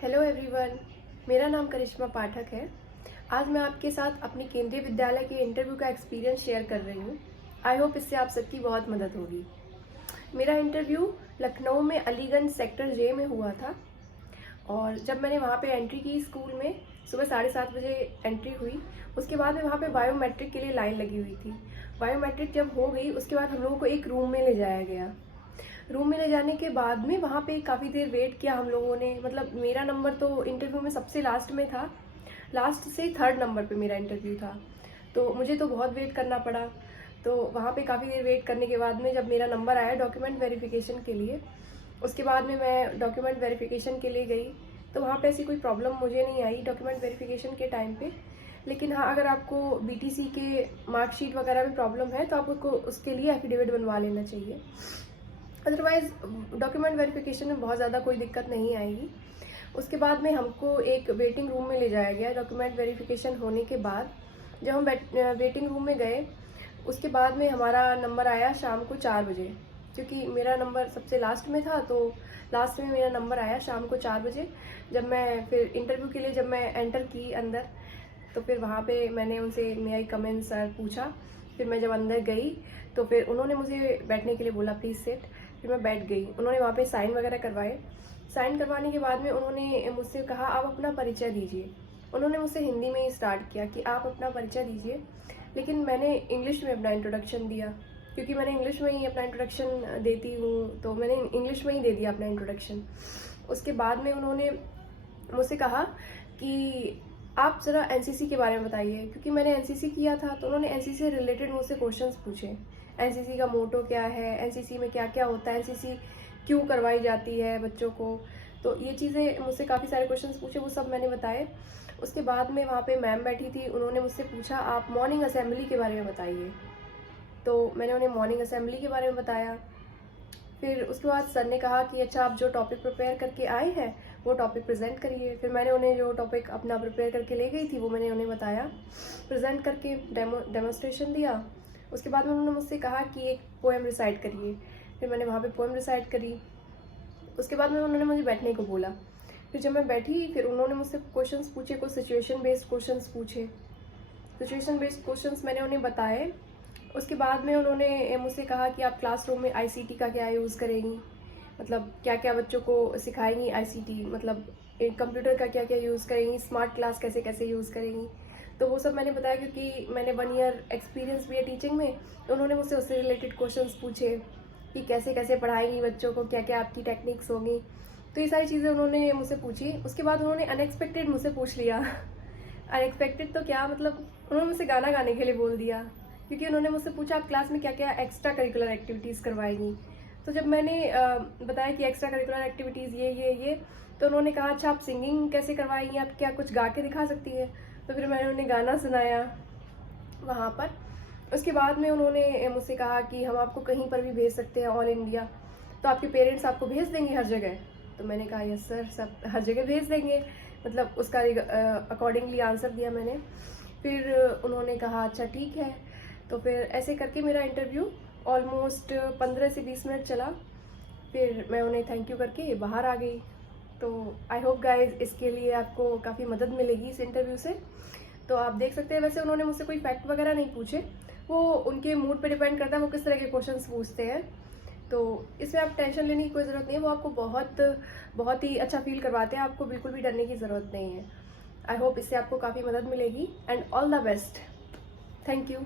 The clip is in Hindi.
हेलो एवरीवन, मेरा नाम करिश्मा पाठक है। आज मैं आपके साथ अपने केंद्रीय विद्यालय के इंटरव्यू का एक्सपीरियंस शेयर कर रही हूँ। आई होप इससे आप सबकी बहुत मदद होगी। मेरा इंटरव्यू लखनऊ में अलीगंज सेक्टर जे में हुआ था और जब मैंने वहाँ पे एंट्री की स्कूल में, सुबह 7:30 बजे एंट्री हुई। उसके बाद में वहाँ पे बायोमेट्रिक के लिए लाइन लगी हुई थी। बायोमेट्रिक जब हो गई उसके बाद हम लोगों को एक रूम में ले जाया गया। रूम में ले जाने के बाद में वहाँ पे काफ़ी देर वेट किया हम लोगों ने। मतलब मेरा नंबर तो इंटरव्यू में सबसे लास्ट में था, लास्ट से 3rd नंबर पे मेरा इंटरव्यू था, तो मुझे तो बहुत वेट करना पड़ा। तो वहाँ पे काफ़ी देर वेट करने के बाद में जब मेरा नंबर आया डॉक्यूमेंट वेरिफिकेशन के लिए, उसके बाद में मैं डॉक्यूमेंट वेरिफिकेशन के लिए गई। तो वहाँ पे ऐसी कोई प्रॉब्लम मुझे नहीं आई डॉक्यूमेंट वेरिफिकेशन के टाइम पे। लेकिन हाँ, अगर आपको बीटीसी के मार्कशीट वगैरह में प्रॉब्लम है तो आपको उसके लिए एफिडेविट बनवा लेना चाहिए। अदरवाइज डॉक्यूमेंट वेरिफिकेशन में बहुत ज़्यादा कोई दिक्कत नहीं आएगी। उसके बाद में हमको एक वेटिंग रूम में ले जाया गया डॉक्यूमेंट वेरिफिकेशन होने के बाद। जब हम वेटिंग रूम में गए उसके बाद में हमारा नंबर आया शाम को 4 बजे, क्योंकि मेरा नंबर सबसे लास्ट में था तो लास्ट में मेरा नंबर आया शाम को 4 बजे। जब मैं फिर इंटरव्यू के लिए जब मैं एंटर की अंदर, तो फिर वहाँ पे मैंने उनसे मे आई कम इन सर पूछा। फिर मैं जब अंदर गई तो फिर उन्होंने मुझे बैठने के लिए बोला, प्लीज़ सिट। फिर मैं बैठ गई। उन्होंने वहाँ पे साइन वगैरह करवाए। साइन करवाने के बाद में उन्होंने मुझसे कहा, आप अपना परिचय दीजिए। उन्होंने मुझसे हिंदी में ही स्टार्ट किया कि आप अपना परिचय दीजिए, लेकिन मैंने इंग्लिश में अपना इंट्रोडक्शन दिया, क्योंकि मैंने इंग्लिश में ही अपना इंट्रोडक्शन देती हूँ, तो मैंने इंग्लिश में ही दे दिया अपना इंट्रोडक्शन। उसके बाद में उन्होंने मुझसे कहा कि आप ज़रा एनसीसी के बारे में बताइए, क्योंकि मैंने एनसीसी किया था। तो उन्होंने एनसीसी से रिलेटेड मुझसे क्वेश्चंस पूछे। एनसीसी का मोटो क्या है, एनसीसी में क्या क्या होता है, एनसीसी क्यों करवाई जाती है बच्चों को। तो ये चीज़ें मुझसे काफ़ी सारे क्वेश्चंस पूछे, वो सब मैंने बताए। उसके बाद में वहाँ पे मैम बैठी थी, उन्होंने मुझसे पूछा, आप मॉर्निंग असेंबली के बारे में बताइए। तो मैंने उन्हें मॉर्निंग असेंबली के बारे में बताया। फिर उसके बाद सर ने कहा कि अच्छा, आप जो टॉपिक प्रिपेयर करके आए हैं वो टॉपिक प्रेजेंट करिए। फिर मैंने उन्हें जो टॉपिक अपना प्रिपेयर करके ले गई थी वो मैंने उन्हें बताया, प्रेजेंट करके डेमोस्ट्रेशन दिया। उसके बाद में उन्होंने मुझसे कहा कि एक पोएम रिसाइट करिए। फिर मैंने वहाँ पे पोएम रिसाइट करी। उसके बाद में उन्होंने मुझे बैठने को बोला। फिर जब मैं बैठी फिर उन्होंने मुझसे क्वेश्चंस पूछे, कुछ सिचुएशन बेस्ड क्वेश्चंस पूछे। सिचुएशन बेस्ड क्वेश्चंस मैंने उन्हें बताए। उसके बाद में उन्होंने मुझसे कहा कि आप क्लासरूम में आईसीटी का क्या यूज़ करेंगी, मतलब क्या क्या बच्चों को सिखाएंगी आईसीटी, मतलब कंप्यूटर का क्या क्या यूज़ करेंगी, स्मार्ट क्लास कैसे कैसे यूज़ करेंगी। तो वो सब मैंने बताया, क्योंकि मैंने 1 ईयर एक्सपीरियंस भी है टीचिंग में। तो उन्होंने मुझसे उससे रिलेटेड क्वेश्चंस पूछे कि कैसे कैसे पढ़ाएंगी बच्चों को, क्या क्या आपकी टेक्निक्स होंगी। तो ये सारी चीज़ें उन्होंने मुझसे पूछी। उसके बाद उन्होंने अनएक्सपेक्टेड मुझसे पूछ लिया। अनएक्सपेक्टेड तो क्या, मतलब उन्होंने मुझसे गाना गाने के लिए बोल दिया, क्योंकि उन्होंने मुझसे पूछा आप क्लास में क्या क्या एक्स्ट्रा करिकुलर एक्टिविटीज़ करवाएंगी। तो जब मैंने बताया कि एक्स्ट्रा करिकुलर एक्टिविटीज़ ये, तो उन्होंने कहा, अच्छा आप सिंगिंग कैसे करवाएंगी, आप क्या कुछ गा के दिखा सकती है। तो फिर मैंने उन्हें गाना सुनाया वहाँ पर। उसके बाद में उन्होंने मुझसे कहा कि हम आपको कहीं पर भी भेज सकते हैं ऑल इंडिया, तो आपके पेरेंट्स आपको भेज देंगे हर जगह। तो मैंने कहा यस सर, सब हर जगह भेज देंगे, मतलब उसका अकॉर्डिंगली आंसर दिया मैंने। फिर उन्होंने कहा अच्छा ठीक है। तो फिर ऐसे करके मेरा इंटरव्यू ऑलमोस्ट 15 से 20 मिनट चला। फिर मैं उन्हें थैंक यू करके बाहर आ गई। तो आई होप गाइज इसके लिए आपको काफ़ी मदद मिलेगी इस इंटरव्यू से। तो आप देख सकते हैं, वैसे उन्होंने मुझसे कोई फैक्ट वगैरह नहीं पूछे, वो उनके मूड पे डिपेंड करता है वो किस तरह के क्वेश्चंस पूछते हैं। तो इसमें आप टेंशन लेने की कोई ज़रूरत नहीं है, वो आपको बहुत बहुत ही अच्छा फील करवाते हैं, आपको बिल्कुल भी डरने की ज़रूरत नहीं है। आई होप इससे आपको काफ़ी मदद मिलेगी and all the best. Thank you.